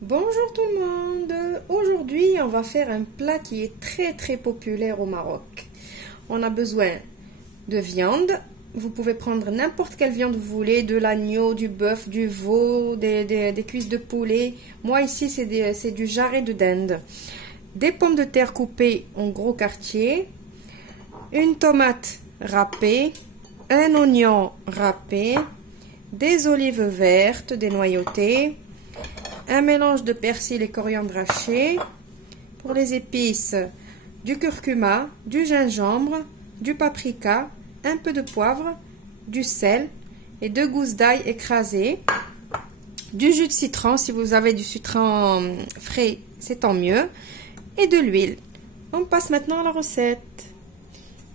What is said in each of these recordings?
Bonjour tout le monde. Aujourd'hui, on va faire un plat qui est très populaire au Maroc. On a besoin de viande. Vous pouvez prendre n'importe quelle viande vous voulez, de l'agneau, du bœuf, du veau, des cuisses de poulet. Moi ici, c'est du jarret de dinde. Des pommes de terre coupées en gros quartiers, une tomate râpée, un oignon râpé, des olives vertes dénoyautées, un mélange de persil et coriandre haché. Pour les épices, du curcuma, du gingembre, du paprika, un peu de poivre, du sel et 2 gousses d'ail écrasées, du jus de citron, si vous avez du citron frais, c'est tant mieux, et de l'huile. On passe maintenant à la recette.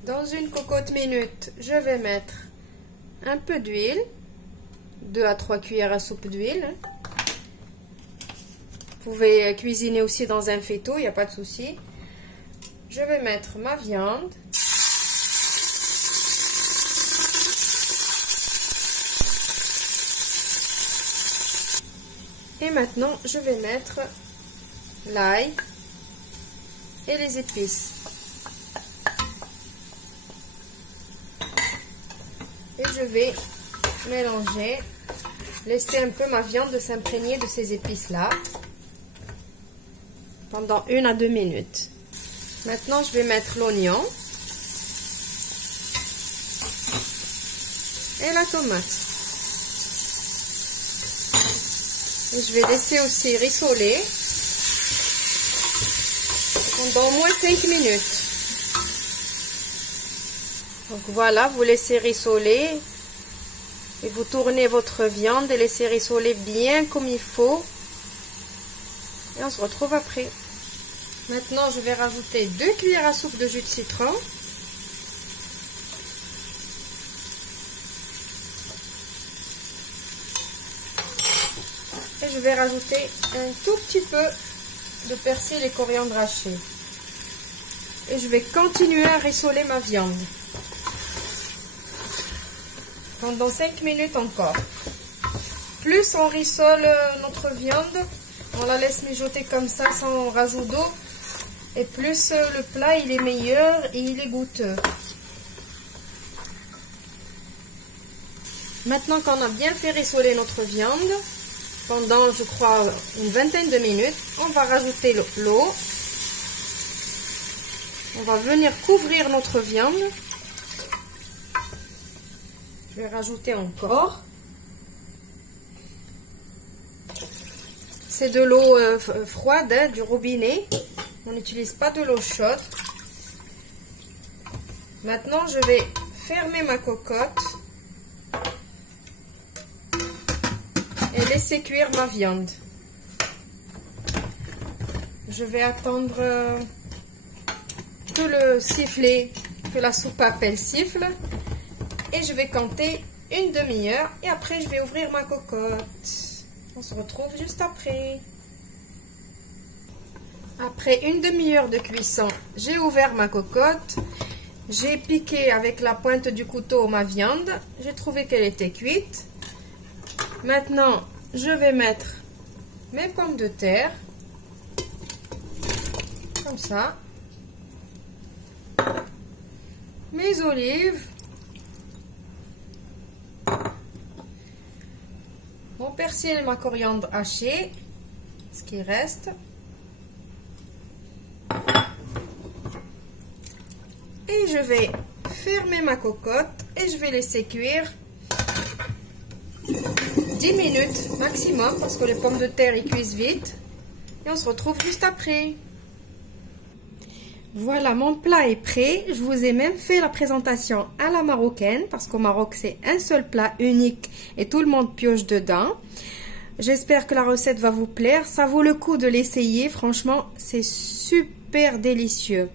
Dans une cocotte minute, je vais mettre un peu d'huile, 2 à 3 cuillères à soupe d'huile. Vous pouvez cuisiner aussi dans un faitout, il n'y a pas de souci. Je vais mettre ma viande. Et maintenant, je vais mettre l'ail et les épices. Et je vais mélanger, laisser un peu ma viande s'imprégner de ces épices-là pendant 1 à 2 minutes. Maintenant, je vais mettre l'oignon et la tomate. Et je vais laisser aussi rissoler pendant au moins 5 minutes. Donc voilà, vous laissez rissoler et vous tournez votre viande et laissez rissoler bien comme il faut. Et on se retrouve après. Maintenant, je vais rajouter 2 cuillères à soupe de jus de citron. Et je vais rajouter un tout petit peu de persil et coriandre haché. Et je vais continuer à rissoler ma viande pendant 5 minutes encore. Plus on rissole notre viande, on la laisse mijoter comme ça sans rajout d'eau, et plus le plat il est meilleur et il est goûteux. Maintenant qu'on a bien fait rissoler notre viande pendant, je crois, une vingtaine de minutes, on va rajouter l'eau. On va venir couvrir notre viande. Je vais rajouter encore. C'est de l'eau froide, hein, du robinet. On n'utilise pas de l'eau chaude. Maintenant, je vais fermer ma cocotte et laisser cuire ma viande. Je vais attendre que le sifflet, que la soupape elle siffle, et je vais compter une demi-heure et après je vais ouvrir ma cocotte. On se retrouve juste après. Après une demi-heure de cuisson, j'ai ouvert ma cocotte. J'ai piqué avec la pointe du couteau ma viande. J'ai trouvé qu'elle était cuite. Maintenant, je vais mettre mes pommes de terre. Comme ça. Mes olives. Mon persil et ma coriandre hachée. Ce qui reste. Et je vais fermer ma cocotte et je vais laisser cuire 10 minutes maximum parce que les pommes de terre ils cuisent vite. Et on se retrouve juste après. Voilà, mon plat est prêt. Je vous ai même fait la présentation à la marocaine parce qu'au Maroc c'est un seul plat unique et tout le monde pioche dedans. J'espère que la recette va vous plaire. Ça vaut le coup de l'essayer. Franchement, c'est super délicieux.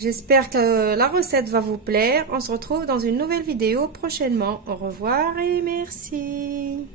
J'espère que la recette va vous plaire. On se retrouve dans une nouvelle vidéo prochainement. Au revoir et merci.